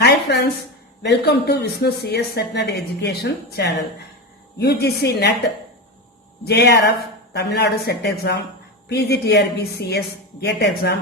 Hi friends, welcome to Vishnu CS SetNet Education channel. UGC NET, JRF, Tamil Nadu Set Exam, PGTRB CS, GATE Exam,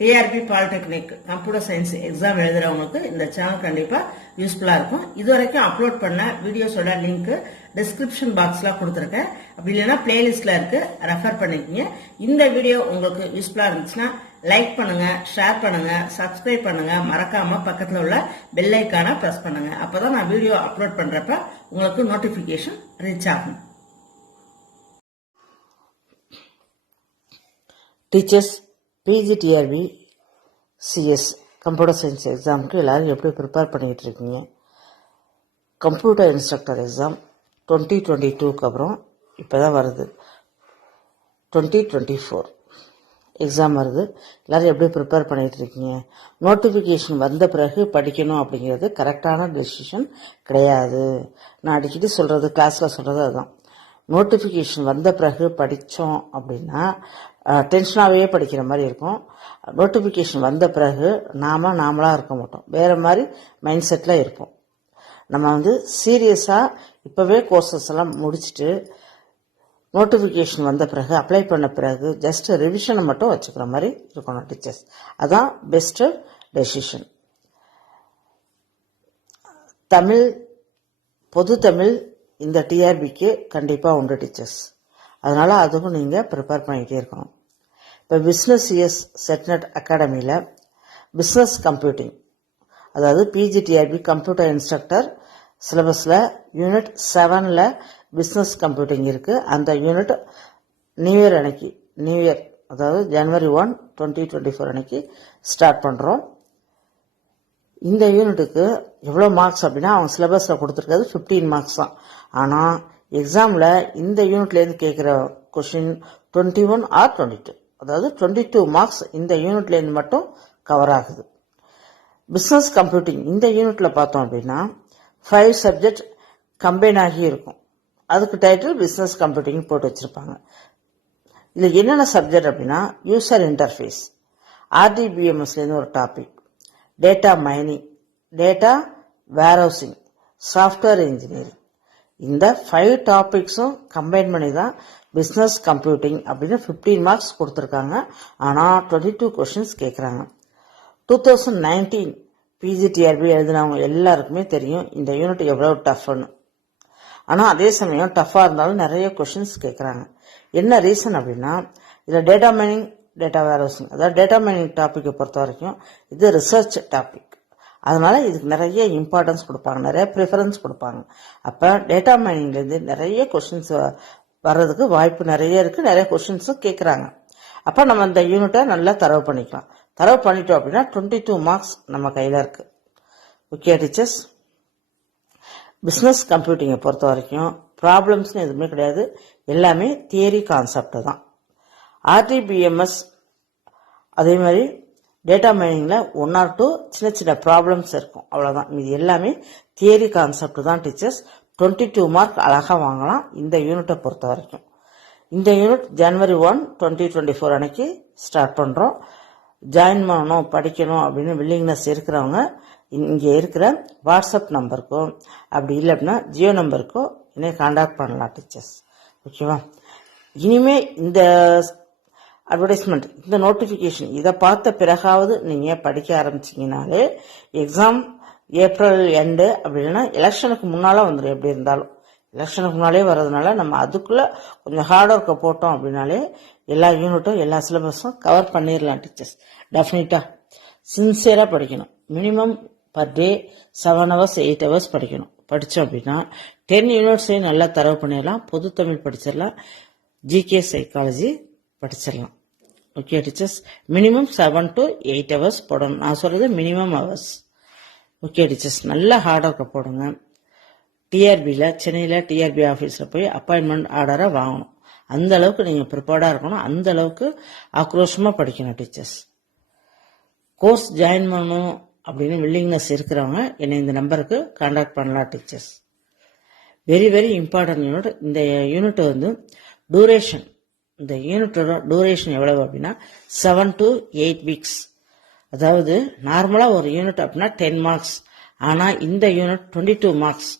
TRB Polytechnic, Computer Science Exam எழுதுறவங்களுக்கு இந்த channel கண்டிப்பா யூஸ்ஃபுல்லா இருக்கும். இதுவரைக்கும் upload பண்ண வீடியோஸோட link description பாக்ஸ்ல கொடுத்துருக்கேன். அப்படி இல்லைன்னா பிளேலிஸ்ட்ல இருக்கு, ரெஃபர் பண்ணிக்கங்க. இந்த வீடியோ உங்களுக்கு யூஸ்ஃபுல்லா இருந்துச்சுன்னா லைக் பண்ணுங்க, ஷேர் பண்ணுங்க, சப்ஸ்கிரைப் பண்ணுங்க, மறக்காம பக்கத்துல உள்ள பெல் ஐக்கானை பிரஸ் பண்ணுங்க. அப்பதான் நான் வீடியோ அப்லோட் பண்றப்ப உங்களுக்கு நோட்டிபிகேஷன் ரீச் ஆகும். Teachers PGTRB CS computer science எக்ஸாமுக்கு எல்லோரும் எப்படி ப்ரிப்பேர் பண்ணிக்கிட்டு இருக்கீங்க? கம்ப்யூட்டர் இன்ஸ்ட்ரக்டர் எக்ஸாம் 2022க்கு அப்புறம் இப்போ தான் வருது. 2024 எக்ஸாம் வருது. எல்லோரும் எப்படி ப்ரிப்பேர் பண்ணிகிட்டு இருக்கீங்க? நோட்டிஃபிகேஷன் வந்த பிறகு படிக்கணும் அப்படிங்கிறது கரெக்டான டெசிஷன் கிடையாது. நான் அடிக்கடி சொல்கிறது, கிளாஸில் சொல்கிறது அதுதான். நோட்டிஃபிகேஷன் வந்த பிறகு படித்தோம் அப்படின்னா டென்ஷனாகவே படிக்கிற மாதிரி இருக்கும். நோட்டிஃபிகேஷன் வந்த பிறகு நாமளாக இருக்க மாட்டோம், வேறு மாதிரி மைண்ட் செட்டில் இருப்போம். நம்ம சீரியஸாக இப்போவே கோர்சஸ் எல்லாம் முடிச்சுட்டு நோட்டிஃபிகேஷன் வந்த பிறகு அப்ளை பண்ண பிறகு ஜஸ்ட் ரிவிஷனை மட்டும் வச்சுக்கிற மாதிரி இருக்கணும் டீச்சர்ஸ். அதான் பெஸ்ட்டு டெசிஷன். தமிழ், பொது தமிழ் இந்த டிஆர்பிக்கு கண்டிப்பாக உண்டு டீச்சர்ஸ். அதனால் அதுவும் நீங்கள் ப்ரிப்பேர் பண்ணிக்கிட்டே இருக்கணும். இப்போ பிஸ்னஸ் சிஎஸ் செட்நெட் அகாடமியில் பிஸ்னஸ் கம்ப்யூட்டிங், அதாவது பிஜிடிஆர்பி கம்ப்யூட்டர் இன்ஸ்ட்ரக்டர் சிலபஸில் யூனிட் 7ல் பிஸ்னஸ் கம்ப்யூட்டிங் இருக்குது. அந்த யூனிட் நியூ இயர் அதாவது January 1, 2024 அன்னைக்கு ஸ்டார்ட் பண்ணுறோம். இந்த யூனிட்டுக்கு எவ்வளோ மார்க்ஸ் அப்படின்னா அவங்க சிலபஸில் கொடுத்துருக்கிறது 15 மார்க்ஸ் தான். ஆனால் எக்ஸாமில் இந்த யூனிட்லேருந்து கேட்குற கொஷின் 21 or 22, அதாவது 22 மார்க்ஸ் இந்த யூனிட்லேருந்து மட்டும் கவர் ஆகுது. பிஸ்னஸ் கம்ப்யூட்டிங் இந்த யூனிட்டில் பார்த்தோம் அப்படின்னா 5 சப்ஜெக்ட் கம்பைன் ஆகி இருக்கும். அதுக்கு டைட்டில் பிஸ்னஸ் கம்ப்யூட்டிங் போட்டு வச்சுருப்பாங்க. இதில் என்னென்ன சப்ஜெக்ட் அப்படின்னா யூசர் இன்டர்ஃபேஸ், RDBMSலேருந்து ஒரு topic, data mining, data warehousing, software engineering. இந்த 5 டாபிக்ஸும் கம்பைன் பண்ணி தான் பிஸ்னஸ் கம்ப்யூட்டிங் அப்படின்னு 15 மார்க்ஸ் கொடுத்துருக்காங்க. ஆனால் 22 கொஷின்ஸ் கேட்குறாங்க. 2019 பிஜிடிஆர்பி எழுதினவங்க எல்லாருக்குமே தெரியும் இந்த யூனிட் எவ்வளோ டஃப்னு. ஆனால் அதே சமயம் டஃப்பாக இருந்தாலும் நிறைய கொஷின்ஸ் கேட்குறாங்க. என்ன ரீசன் அப்படின்னா இதில் டேட்டா மைனிங், டேட்டா வேர்ஹவுசிங், அதாவது டேட்டா மைனிங் டாப்பிக்கை பொறுத்த வரைக்கும் இது ரிசர்ச் டாபிக். அதனால இதுக்கு நிறைய இம்பார்ட்டன்ஸ் கொடுப்பாங்க, நிறைய ப்ரிஃபரன்ஸ் கொடுப்பாங்க. அப்போ டேட்டா மைனிங்லேருந்து நிறைய கொஷின்ஸ் வர்றதுக்கு வாய்ப்பு நிறைய இருக்குது, நிறைய கொஷின்ஸும் கேட்குறாங்க. அப்போ நம்ம இந்த யூனிட்டை நல்லா தரவு பண்ணிக்கலாம். தரவு பண்ணிட்டோம் அப்படின்னா 22 மார்க்ஸ் நம்ம கையில் இருக்குது. ஓகே டீச்சர்ஸ், பிஸ்னஸ் கம்ப்யூட்டிங்கை பொறுத்த வரைக்கும் ப்ராப்ளம்ஸ்னு எதுவுமே கிடையாது, எல்லாமே தியரி கான்செப்ட் தான். ஆர்டிபிஎம்எஸ் அதே மாதிரி டேட்டா மைனிங்கில் 1 or 2 சின்ன சின்ன ப்ராப்ளம்ஸ் இருக்கும், அவ்வளோதான். இது எல்லாமே தியரி கான்செப்ட் தான் டீச்சர்ஸ். 22 மார்க் அழகாக வாங்கலாம் இந்த யூனிட்டை பொறுத்த வரைக்கும். இந்த யூனிட் January 1, 2024 அன்னைக்கு ஸ்டார்ட் பண்ணுறோம். ஜாயின் பண்ணணும், படிக்கணும் அப்படின்னு வில்லிங்னஸ் இருக்கிறவங்க இங்கே இருக்கிற வாட்ஸ்அப் நம்பருக்கோ அப்படி இல்லை அப்படின்னா ஜியோ நம்பருக்கோ என்னை காண்டாக்ட் பண்ணலாம் டீச்சர்ஸ். ஓகேவா? இனிமேல் இந்த அட்வர்டைஸ்மெண்ட், இந்த நோட்டிஃபிகேஷன் இதை பார்த்த பிறகாவது நீங்கள் படிக்க ஆரம்பிச்சிங்கனாலே எக்ஸாம் ஏப்ரல் எண்டு அப்படி இல்லைன்னா எலெக்ஷனுக்கு முன்னால் வந்துடும். எப்படி இருந்தாலும் எலெக்ஷனுக்கு முன்னாலே வர்றதுனால நம்ம அதுக்குள்ளே கொஞ்சம் ஹார்ட் ஒர்க்கை போட்டோம் அப்படின்னாலே எல்லா யூனிட்டும் எல்லா சிலபஸும் கவர் பண்ணிடலாம் டீச்சர்ஸ். டெஃபினட்டாக சின்சியராக படிக்கணும். Minimum per day 7 hours 8 hours படிக்கணும். படித்தோம் அப்படின்னா 10 யூனிட்ஸையும் நல்லா தரவு பண்ணிடலாம். பொது தமிழ் படிச்சிடலாம், ஜிகே சைக்காலஜி படிச்சிடலாம். Okay teachers, minimum 7 to 8 hours போடணும். நான் சொல்கிறது மினிமம் ஹவர்ஸ். ஓகே டீச்சர்ஸ், நல்ல ஹார்ட் ஒர்க்கை போடுங்க. டிஆர்பியில் சென்னையில் டிஆர்பி ஆஃபீஸில் போய் அப்பாயின்மெண்ட் ஆர்டரை வாங்கணும். அந்த அளவுக்கு நீங்கள் ப்ரிப்பேர்டாக இருக்கணும், அந்த அளவுக்கு ஆக்ரோஷமாக படிக்கணும் டீச்சர்ஸ். கோர்ஸ் ஜாயின் பண்ணணும் அப்படின்னு வில்லிங்னஸ் இருக்கிறவங்க என்னை இந்த நம்பருக்கு கான்டாக்ட் பண்ணலாம் teachers. Very very important unit. இந்த யூனிட் டூரேஷன், இந்த யூனிட்டோட டூரேஷன் எவ்வளவு அப்படின்னா 7 to 8 weeks. அதாவது நார்மலாக ஒரு யூனிட் அப்படின்னா 10 மார்க்ஸ், ஆனால் இந்த யூனிட் 22 மார்க்ஸ்.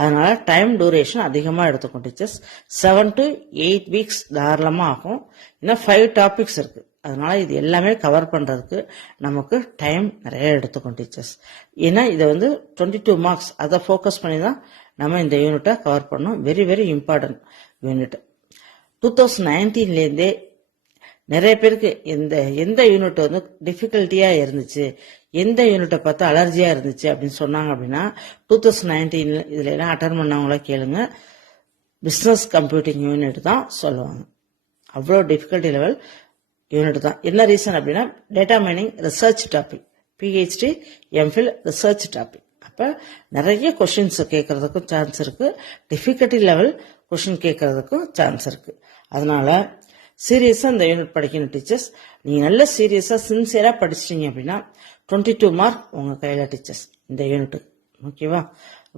அதனால டைம் டூரேஷன் அதிகமாக எடுத்துக்கும் டீச்சர்ஸ். 7 to 8 வீக்ஸ் தாராளமாக ஆகும். இன்னும் 5 டாபிக்ஸ் இருக்கு. அதனால இது எல்லாமே கவர் பண்றதுக்கு நமக்கு டைம் நிறைய எடுத்துக்கும் டீச்சர்ஸ். ஏன்னா இதை 22 மார்க்ஸ் அதை ஃபோக்கஸ் பண்ணி தான் நம்ம இந்த யூனிட்டை கவர் பண்ணோம். Very very important unit. 2019லேருந்தே நிறைய பேருக்கு எந்த யூனிட் டிஃபிகல்ட்டியா இருந்துச்சு, எந்த யூனிட்டை பார்த்து அலர்ஜியா இருந்துச்சு அப்படின்னு சொன்னாங்க. அப்படின்னா 2019 இதுல எல்லாம் அட்டன் பண்ணவங்கள கேளுங்க, பிசினஸ் கம்ப்யூட்டிங் யூனிட் தான் சொல்லுவாங்க. அவ்வளோ டிஃபிகல்ட்டி லெவல் யூனிட் தான். என்ன ரீசன் அப்படின்னா data mining research topic, PhD MPhil research topic. அப்ப நிறைய கொஸ்டின்ஸ் கேட்கறதுக்கும் சான்ஸ் இருக்கு, டிஃபிகல்ட்டி லெவல் கொஸ்டின் கேட்கறதுக்கும் சான்ஸ் இருக்கு. அதனால சீரியஸா இந்த யூனிட் படிக்கணும் டீச்சர்ஸ். நீங்க நல்ல சீரியஸா சின்சியரா படிச்சிட்டீங்க அப்படின்னா 22 மார்க் உங்க கையில டீச்சர்ஸ் இந்த யூனிட். ஓகேவா?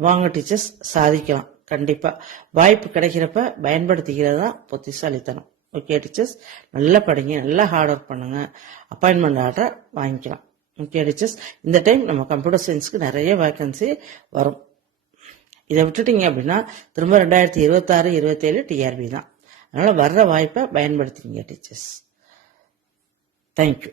வாங்க டீச்சர்ஸ், சாதிக்கலாம். கண்டிப்பா வாய்ப்பு கிடைக்கிறப்ப பயன்படுத்திக்கிறது தான் புத்திசாலித்தனம். ஓகே டீச்சர்ஸ், நல்லா படிங்க, நல்லா ஹார்ட் ஒர்க் பண்ணுங்க, அப்பாயின்மெண்ட் ஆர்டரை வாங்கிக்கலாம். ஓகே டீச்சர்ஸ், இந்த டைம் நம்ம கம்ப்யூட்டர் சயின்ஸ்க்கு நிறைய வேகன்சி வரும். இதை விட்டுட்டீங்க அப்படின்னா திரும்ப 2026-27 TRB தான். அதனால வர்ற வாய்ப்பை பயன்படுத்திங்க டீச்சர்ஸ். தேங்க்யூ.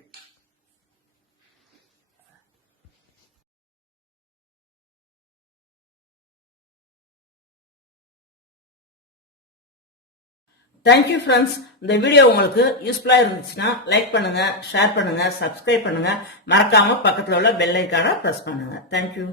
Thank you friends. இந்த வீடியோ உங்களுக்கு யூஸ்ஃபுல்லா இருந்துச்சுன்னா லைக் பண்ணுங்க, ஷேர் பண்ணுங்க, சப்ஸ்கிரைப் பண்ணுங்க, மறக்காம பக்கத்துல உள்ள பெல் ஐக்கானை பிரஸ் பண்ணுங்க. தேங்க்யூ.